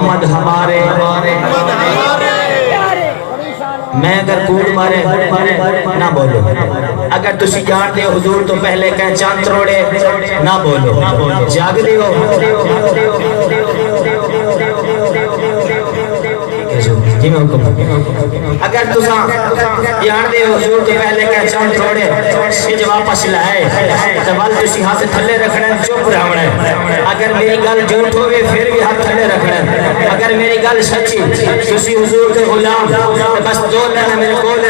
محمد ہمارے میں اگر کوڑ مارے نہ بولو اگر تسی جان دے حضور تو پہلے کہیں چاند تروڑے نہ بولو جاگ دیو جی میں حکم اگر تساں جان دے حضور تو پہلے کہیں چاند تروڑے سج واپس لائے تو وال تسی ہاتھ تھلے رکھنا چپ رہنا اگر میری گل جھوٹ ہوئے پھر بھی ہاتھ تھلے رکھنا اگر میری گل سچی تسی حضور کے غلام بس دو لینا میرے کول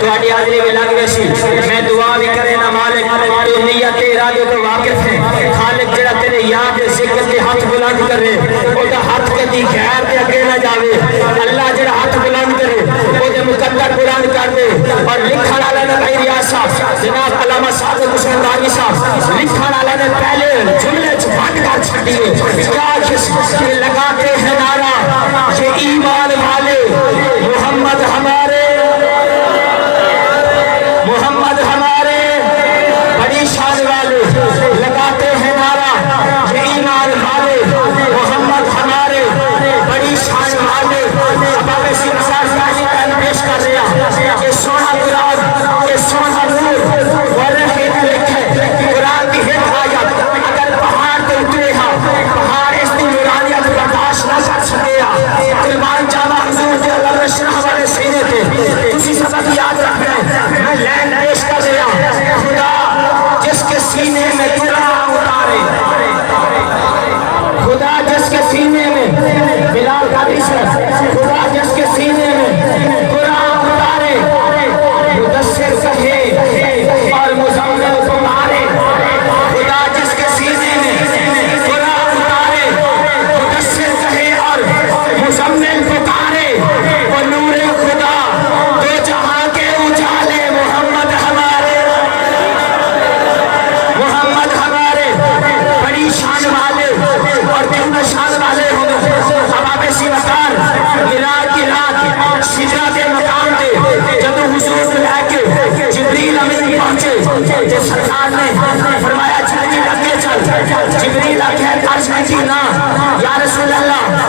تو آڈی آدری بھی لگ ویسی میں دعا بھی کرے نہ مالک تو نیت ارادے تو واقف ہے خالق جڑا تیرے یاد ذکر کے ہاتھ بلند کرے وہ تو ہاتھ کے دی غیر دے اگے نہ جاوے اللہ جڑا ہاتھ بلند کرے وہ دے مقدر بلند کر دے اور لکھن والا نے بھائی ریاض صاحب جناب علامہ صادق حسین دانی صاحب لکھن والا نے پہلے جملے چھپٹ کر چھٹیے کیا کس کے لگاتے ہیں نعرہ یہ ایمان والے محمد ہمارے بڑی شان والے لگاتے ہیں نعرہ یہ ایمان والے محمد ہمارے بڑی شان والے اب اسی مساج کا پیش کر رہا یہ سونا قرآن یہ سونا نور ورحی لکھے قرآن کی ہت آیت اگر پہاڑ تو اترے ہاں پہاڑ اس دی نورانیت برداشت نہ کر سکے قربان جاوا حضور کے اللہ رشرح والے سینے تھے تسی سبق یاد رکھ رہے میں لین پیش کر رہا خدا جس کے سینے میں قرآن اتارے خدا جس کے سینے میں بلال قادری سے خدا جس کے سینے میں قرآن اتارے مدثر کہے اور مزمل تمہارے خدا جس کے سینے میں قرآن اتارے مدثر کہے اور مزمل پکارے وہ نور خدا دو جہاں کے اجالے محمد ہمارے بڑی شان والے اور دن میں شان والے ہوں اب آپ اسی وقار ملاد کی رات شجرہ کے مقام دے جب حضور لے کے جبریل امین پہنچے جس سرکار نے فرمایا جبریل اگے چل جبریل اگے عرض کی نا یا رسول اللہ